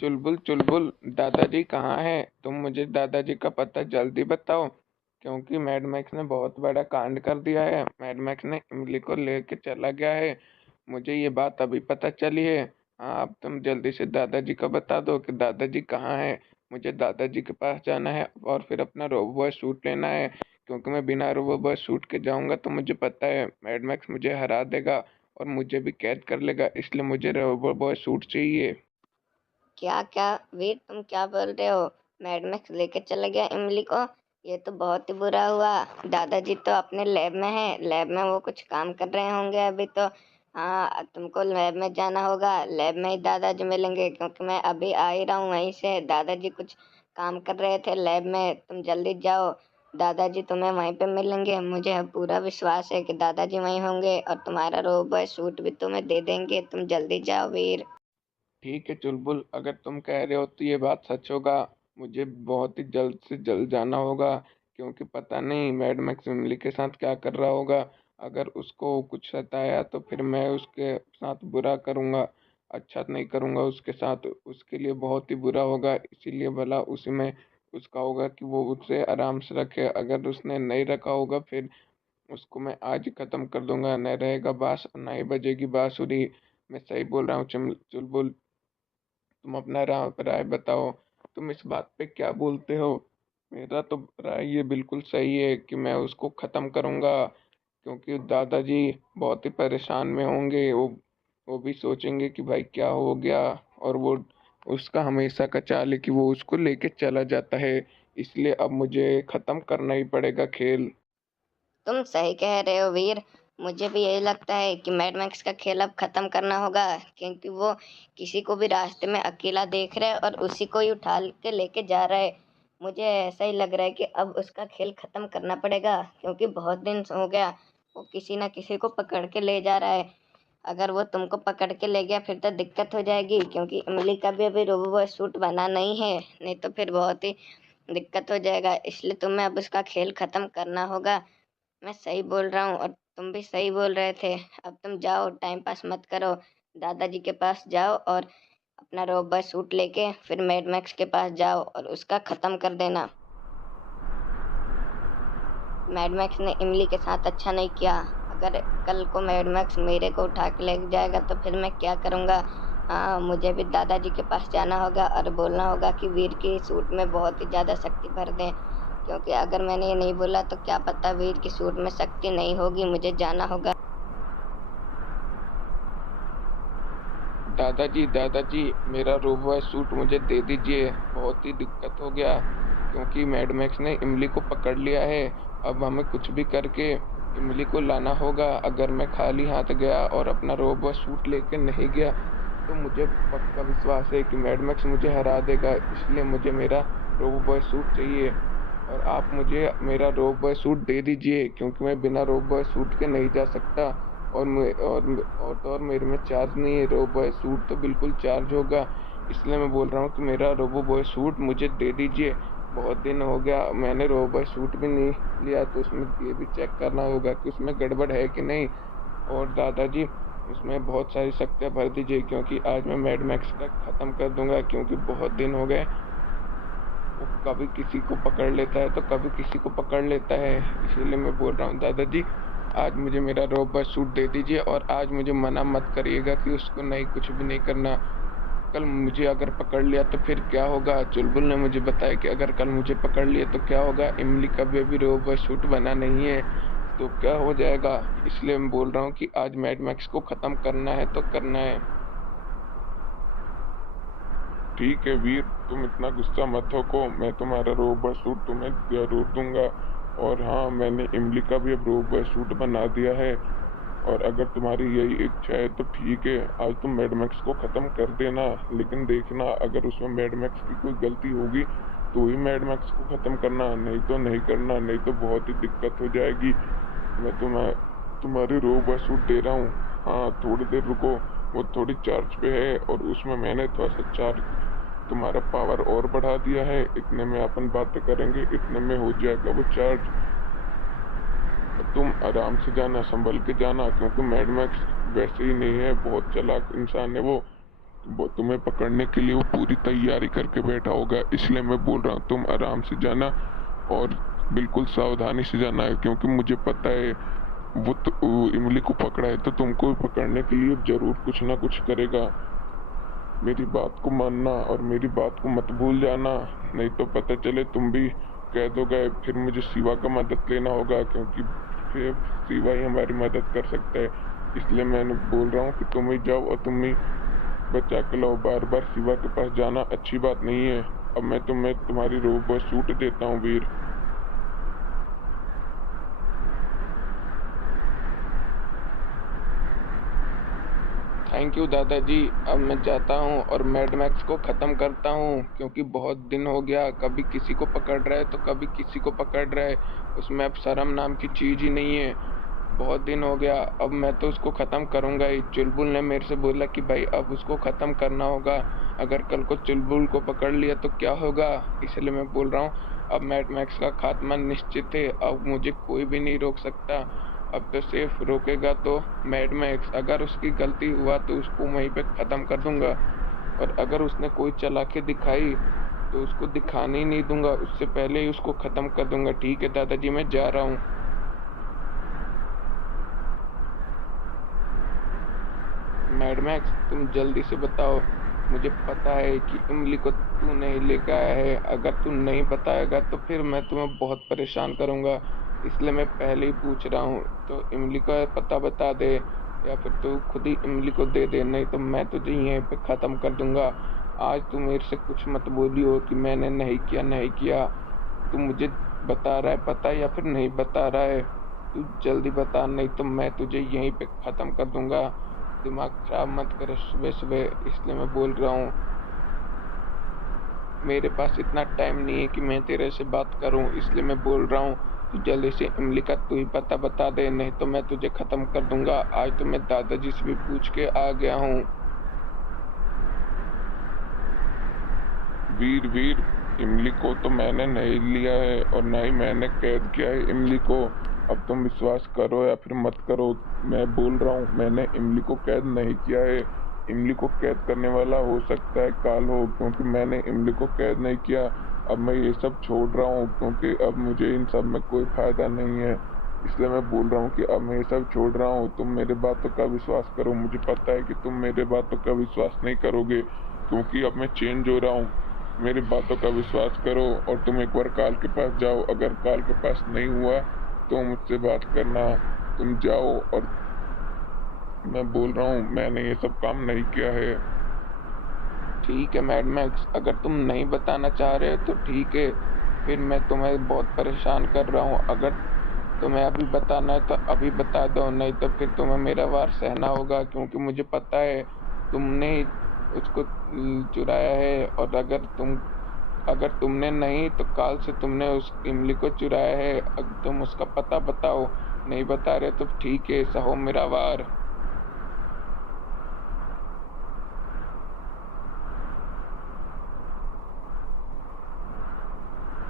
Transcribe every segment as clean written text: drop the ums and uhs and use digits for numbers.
चुलबुल चुलबुल, दादाजी कहाँ हैं? तुम मुझे दादाजी का पता जल्दी बताओ, क्योंकि मैड मैक्स ने बहुत बड़ा कांड कर दिया है। मैड मैक्स ने इमली को लेके चला गया है। मुझे ये बात अभी पता चली है। हाँ, अब तुम जल्दी से दादाजी को बता दो कि दादाजी कहाँ हैं। मुझे दादाजी के पास जाना है और फिर अपना रोबो सूट लेना है, क्योंकि मैं बिना रोबो सूट के जाऊंगा तो मुझे पता है मैड मैक्स मुझे हरा देगा और मुझे भी कैद कर लेगा, इसलिए मुझे रोबो सूट चाहिए। क्या क्या वीर, तुम क्या बोल रहे हो? मैडमैक्स लेके चला गया इमली को? ये तो बहुत ही बुरा हुआ। दादाजी तो अपने लैब में है, लैब में वो कुछ काम कर रहे होंगे अभी तो। हाँ, तुमको लैब में जाना होगा, लैब में ही दादाजी मिलेंगे, क्योंकि मैं अभी आ ही रहा हूँ वहीं से। दादाजी कुछ काम कर रहे थे लैब में, तुम जल्दी जाओ। दादाजी तुम्हें वहीं पे मिलेंगे, मुझे अब पूरा विश्वास है कि दादाजी वहीं होंगे और तुम्हारा रोबो सूट भी तुम्हें दे देंगे। तुम जल्दी जाओ वीर। ठीक है चुलबुल, अगर तुम कह रहे हो तो ये बात सच होगा। मुझे बहुत ही जल्द से जल्द जाना होगा, क्योंकि पता नहीं मैड मैक्स इमली के साथ क्या कर रहा होगा। अगर उसको कुछ सताया तो फिर मैं उसके साथ बुरा करूँगा, अच्छा नहीं करूँगा उसके साथ। उसके लिए बहुत ही बुरा होगा, इसीलिए भला उसी में उसका होगा कि वो उसे आराम से रखे। अगर उसने नहीं रखा होगा फिर उसको मैं आज ही खत्म कर दूंगा। न रहेगा बांस और न ही बजेगी बांसुरी। मैं सही बोल रहा हूँ चुलबुल? तुम अपना राय बताओ, तुम इस बात पे क्या बोलते हो? मेरा तो राय ये बिल्कुल सही है कि मैं उसको ख़त्म करूँगा, क्योंकि दादाजी बहुत ही परेशान में होंगे। वो भी सोचेंगे कि भाई क्या हो गया, और वो उसका हमेशा का चाल है कि वो उसको लेके चला जाता है। इसलिए अब मुझे ख़त्म करना ही पड़ेगा खेल। तुम सही कह रहे हो वीर। मुझे भी यही लगता है कि मैड मैक्स का खेल अब खत्म करना होगा, क्योंकि वो किसी को भी रास्ते में अकेला देख रहा है और उसी को ही उठा के लेके जा रहा है। मुझे ऐसा ही लग रहा है कि अब उसका खेल खत्म करना पड़ेगा, क्योंकि बहुत दिन हो गया वो किसी ना किसी को पकड़ के ले जा रहा है। अगर वो तुमको पकड़ के ले गया फिर तो दिक्कत हो जाएगी, क्योंकि इमली का भी अभी रोबो सूट बना नहीं है। नहीं तो फिर बहुत ही दिक्कत हो जाएगा, इसलिए तुम्हें अब उसका खेल खत्म करना होगा। मैं सही बोल रहा हूँ और तुम भी सही बोल रहे थे। अब तुम जाओ, टाइम पास मत करो। दादाजी के पास जाओ और अपना रोबो सूट लेके फिर मैड मैक्स के पास जाओ और उसका खत्म कर देना। मैड मैक्स ने इमली के साथ अच्छा नहीं किया। अगर कल को मैड मैक्स मेरे को उठा के ले जाएगा तो फिर मैं क्या करूँगा? हाँ, मुझे भी दादाजी के पास जाना होगा और बोलना होगा कि वीर के सूट में बहुत ही ज़्यादा शक्ति भर दें, क्योंकि अगर मैंने ये नहीं बोला तो क्या पता वीर की सूट में शक्ति नहीं होगी। मुझे जाना होगा। दादाजी दादाजी, मेरा रोबो सूट मुझे दे दीजिए, बहुत ही दिक्कत हो गया, क्योंकि मैड मैक्स ने इमली को पकड़ लिया है। अब हमें कुछ भी करके इमली को लाना होगा। अगर मैं खाली हाथ गया और अपना रोबो सूट लेके नहीं गया तो मुझे पक्का विश्वास है कि मैड मैक्स मुझे हरा देगा। इसलिए मुझे मेरा रोबो सूट चाहिए, और आप मुझे मेरा रोबो सूट दे दीजिए, क्योंकि मैं बिना रोबो सूट के नहीं जा सकता। और मैं और मेरे में चार्ज नहीं है, रोबो सूट तो बिल्कुल चार्ज होगा। इसलिए मैं बोल रहा हूँ कि मेरा रोबो बॉय सूट मुझे दे दीजिए। बहुत दिन हो गया मैंने रोबो सूट भी नहीं लिया, तो उसमें ये भी चेक करना होगा कि उसमें गड़बड़ है कि नहीं। और दादाजी, उसमें बहुत सारी शक्तियाँ भर दीजिए, क्योंकि आज मैं मैड मैक्स का ख़त्म कर दूंगा, क्योंकि बहुत दिन हो गए। वो कभी किसी को पकड़ लेता है तो कभी किसी को पकड़ लेता है। इसीलिए मैं बोल रहा हूँ दादाजी, आज मुझे मेरा रोबो सूट दे दीजिए, और आज मुझे मना मत करिएगा कि उसको नहीं, कुछ भी नहीं करना। कल मुझे अगर पकड़ लिया तो फिर क्या होगा? चुलबुल ने मुझे बताया कि अगर कल मुझे पकड़ लिया तो क्या होगा। इमली का बेबी रोबो सूट बना नहीं है तो क्या हो जाएगा? इसलिए मैं बोल रहा हूँ कि आज मैड मैक्स को ख़त्म करना है तो करना है। ठीक है वीर, तुम इतना गुस्सा मत होको, मैं तुम्हारा रोबो सूट तुम्हें जरूर दूंगा। और हाँ, मैंने इमली का भी अब रोबो सूट बना दिया है। और अगर तुम्हारी यही इच्छा है तो ठीक है, आज तुम मैडमैक्स को ख़त्म कर देना। लेकिन देखना, अगर उसमें मैडमैक्स की कोई गलती होगी तो ही मैडमैक्स को ख़त्म करना, नहीं तो नहीं करना, नहीं तो बहुत ही दिक्कत हो जाएगी। मैं तुम्हारी रोबो सूट दे रहा हूँ। हाँ, थोड़ी देर रुको, वो थोड़ी चार्ज पे है और उसमें मैंने थोड़ा सा चार्ज तुम्हारा पावर और बढ़ा दिया है। इतने में अपन बातें करेंगे, इतने में हो जाएगा वो चार्ज। तुम आराम से जाना, संभल के जाना, क्योंकि मैड मैक्स वैसे ही नहीं है, बहुत चालाक इंसान है वो। वो तुम्हें पकड़ने के लिए वो पूरी तैयारी करके बैठा होगा, इसलिए मैं बोल रहा हूँ तुम आराम से जाना और बिल्कुल सावधानी से जाना है, क्योंकि मुझे पता है वो इमली को पकड़ा है तो तुमको भी पकड़ने के लिए जरूर कुछ ना कुछ करेगा। मेरी बात को मानना और मेरी बात को मत भूल जाना, नहीं तो पता चले तुम भी कैद हो गए, फिर मुझे शिवा का मदद लेना होगा, क्योंकि फिर शिवा ही हमारी मदद कर सकता है। इसलिए मैंने बोल रहा हूँ कि तुम ही जाओ और तुम ही बचा के लाओ। बार बार शिवा के पास जाना अच्छी बात नहीं है। अब मैं तुम्हें तुम्हारी रोबोट सूट देता हूँ वीर। थैंक यू दादाजी। अब मैं जाता हूँ और मैड मैक्स को ख़त्म करता हूँ, क्योंकि बहुत दिन हो गया, कभी किसी को पकड़ रहा है तो कभी किसी को पकड़ रहा है। उसमें अब शर्म नाम की चीज़ ही नहीं है। बहुत दिन हो गया, अब मैं तो उसको ख़त्म करूँगा ही। चुलबुल ने मेरे से बोला कि भाई अब उसको ख़त्म करना होगा, अगर कल को चुलबुल को पकड़ लिया तो क्या होगा। इसलिए मैं बोल रहा हूँ अब मैड मैक्स का खात्मा निश्चित है, अब मुझे कोई भी नहीं रोक सकता। अब तो सिर्फ रोकेगा तो मैड मैक्स। अगर उसकी गलती हुआ तो उसको वहीं पे ख़त्म कर दूंगा, और अगर उसने कोई चालाकी दिखाई तो उसको दिखाने ही नहीं दूंगा, उससे पहले ही उसको ख़त्म कर दूंगा। ठीक है दादाजी, मैं जा रहा हूँ। मैड मैक्स, तुम जल्दी से बताओ। मुझे पता है कि इमली को तू नहीं लेकर आया है, अगर तू नहीं बताएगा तो फिर मैं तुम्हें बहुत परेशान करूँगा, इसलिए मैं पहले ही पूछ रहा हूँ। तो इमली का पता बता दे, या फिर तू खुद ही इमली को दे दे, नहीं तो मैं तुझे यहीं पे ख़त्म कर दूँगा। आज तू मेरे से कुछ मत बोलियो कि मैंने नहीं किया नहीं किया। तू मुझे बता रहा है पता, या फिर नहीं बता रहा है। तू जल्दी बता, नहीं तो मैं तुझे यहीं पे ख़त्म कर दूँगा। दिमाग खराब मत कर सुबह सुबह, इसलिए मैं बोल रहा हूँ। मेरे पास इतना टाइम नहीं है कि मैं तेरे से बात करूं, इसलिए मैं बोल रहा हूँ। तू जल्दी से इमली का तू ही पता बता दे, नहीं तो मैं तुझे ख़त्म कर दूंगा। आज तो मैं दादाजी से भी पूछ के आ गया हूँ। वीर वीर, इमली को तो मैंने नहीं लिया है और ना ही मैंने कैद किया है इमली को। अब तुम विश्वास करो या फिर मत करो, मैं बोल रहा हूँ मैंने इमली को कैद नहीं किया है। इमली को कैद करने वाला हो सकता है काल हो, क्योंकि मैंने इमली को कैद नहीं किया। अब मैं ये सब छोड़ रहा हूँ, क्योंकि अब मुझे इन सब में कोई फायदा नहीं है। इसलिए मैं बोल रहा हूँ कि अब मैं ये सब छोड़ रहा हूँ। तुम मेरे बातों का विश्वास करो, मुझे पता है कि तुम मेरे बातों का विश्वास नहीं करोगे, क्योंकि अब मैं चेंज हो रहा हूँ। मेरी बातों का विश्वास करो और तुम एक बार काल के पास जाओ। अगर काल के पास नहीं हुआ तो मुझसे बात करना। तुम जाओ, और मैं बोल रहा हूँ मैंने ये सब काम नहीं किया है। ठीक है मैड मैक्स, अगर तुम नहीं बताना चाह रहे हो तो ठीक है, फिर मैं तुम्हें बहुत परेशान कर रहा हूँ। अगर तुम्हें अभी बताना है तो अभी बता दो, नहीं तो फिर तुम्हें मेरा वार सहना होगा, क्योंकि मुझे पता है तुमने ही उसको चुराया है। और अगर तुमने नहीं तो काल से तुमने उस इमली को चुराया है। अब तुम उसका पता बताओ, नहीं बता रहे तो ठीक है, सहो मेरा वार।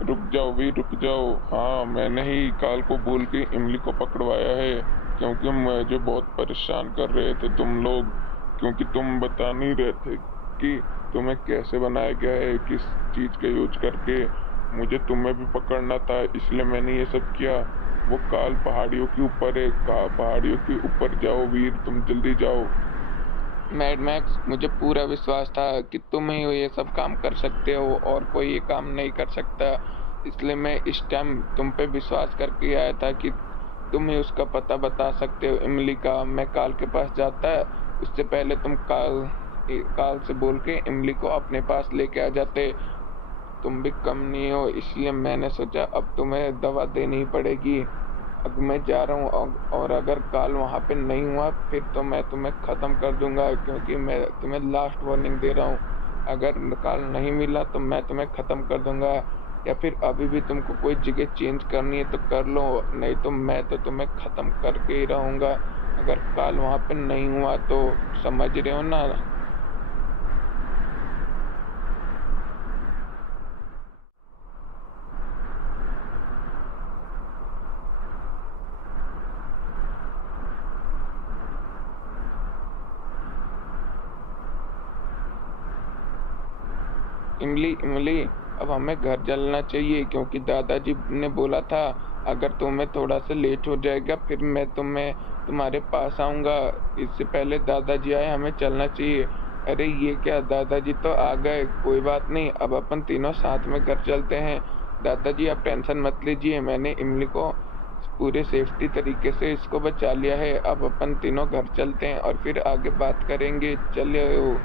रुक जाओ भी, रुक जाओ। हाँ, मैंने ही काल को बोल के इमली को पकड़वाया है, क्योंकि मुझे बहुत परेशान कर रहे थे तुम लोग, क्योंकि तुम बता नहीं रहे थे कि तुम्हें कैसे बनाया गया है, किस चीज़ का यूज करके। मुझे तुम्हें भी पकड़ना था, इसलिए मैंने ये सब किया। वो काल पहाड़ियों के ऊपर है, पहाड़ियों के ऊपर जाओ वीर, तुम जल्दी जाओ। मैड मैक्स, मुझे पूरा विश्वास था कि तुम ही ये सब काम कर सकते हो और कोई ये काम नहीं कर सकता, इसलिए मैं इस टाइम तुम पे विश्वास करके आया था कि तुम ही उसका पता बता सकते हो इमली का। मैं काल के पास जाता, उससे पहले तुम काल से बोल के इमली को अपने पास लेके आ जाते। तुम भी कम नहीं हो, इसलिए मैंने सोचा अब तुम्हें दवा देनी ही पड़ेगी। अब मैं जा रहा हूँ, और अगर काल वहाँ पे नहीं हुआ फिर तो मैं तुम्हें ख़त्म कर दूंगा, क्योंकि मैं तुम्हें लास्ट वार्निंग दे रहा हूँ। अगर काल नहीं मिला तो मैं तुम्हें ख़त्म कर दूंगा, या फिर अभी भी तुमको कोई जगह चेंज करनी है तो कर लो, नहीं तो मैं तो तुम्हें ख़त्म करके ही रहूँगा। अगर काल वहाँ पे नहीं हुआ तो समझ रहे हो ना। इमली इमली, अब हमें घर चलना चाहिए क्योंकि दादाजी ने बोला था अगर तुम्हें थोड़ा सा लेट हो जाएगा फिर मैं तुम्हारे पास आऊँगा। इससे पहले दादाजी आए, हमें चलना चाहिए। अरे ये क्या, दादाजी तो आ गए, कोई बात नहीं, अब अपन तीनों साथ में घर चलते हैं। दादाजी आप टेंशन मत लीजिए, मैंने इमली को पूरे सेफ्टी तरीके से इसको बचा लिया है। अब अपन तीनों घर चलते हैं और फिर आगे बात करेंगे। चलो।